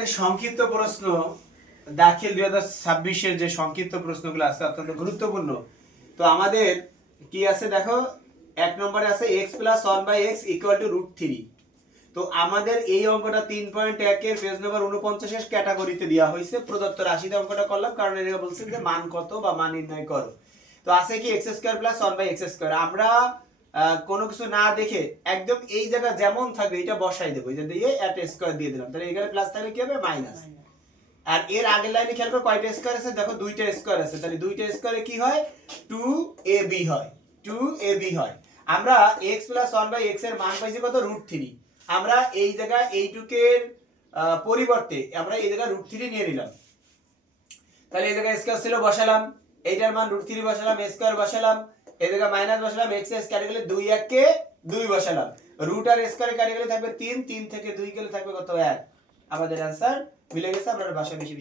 আমাদের সংক্ষিপ্ত প্রশ্ন দাখিল 2026 যে সংক্ষিপ্ত প্রশ্নগুলো আছে অত্যন্ত গুরুত্বপূর্ণ। তো আমাদের কি আছে দেখো, এক নম্বরে আছে x + 1/x = √3। তো আমাদের এই অঙ্কটা 3.1 এর পেজ নাম্বার 49 এর ক্যাটাগরিতে দেওয়া হয়েছে। প্রদত্ত রাশিতে অঙ্কটা করলাম কারণ এরা বলছে যে মান কত বা মান নির্ণয় করো। তো আছে কি x² + 1/x²। আমরা কোনো কিছু না দেখে একদম এই জায়গা যেমন থাকবে এটা বসাই দেব, এই যে দিয়ে @² দিয়ে দিলাম, তাহলে এখানে প্লাস থাকলে কি হবে মাইনাস। আর এর আগের লাইনে খেয়াল করো কয়টা স্কয়ার আছে, দেখো দুইটা স্কয়ার আছে, তাহলে দুইটা স্কয়ারে কি হয় 2ab হয়, 2ab হয়। আমরা x + 1/x এর মান পাইছি কত √3। আমরা এই জায়গা এইটুকের পরিবর্তে আমরা এই জায়গা √3 নিয়ে নিলাম, তাহলে এই জায়গায় স্কয়ার ছিল বসালাম, এইটার মান √3 বসালাম, স্কয়ার বসালাম, এই জায়গায় মাইনাস বসালাম, x কেটে গেলে 2 1 কে 2 বসালাম, রুট আর স্কয়ারে কেটে গেলে থাকবে 3, 3 থেকে 2 গেলে থাকবে কত 1। আমাদের आंसर মিলে গেছে। আমরা ভাষা বেশি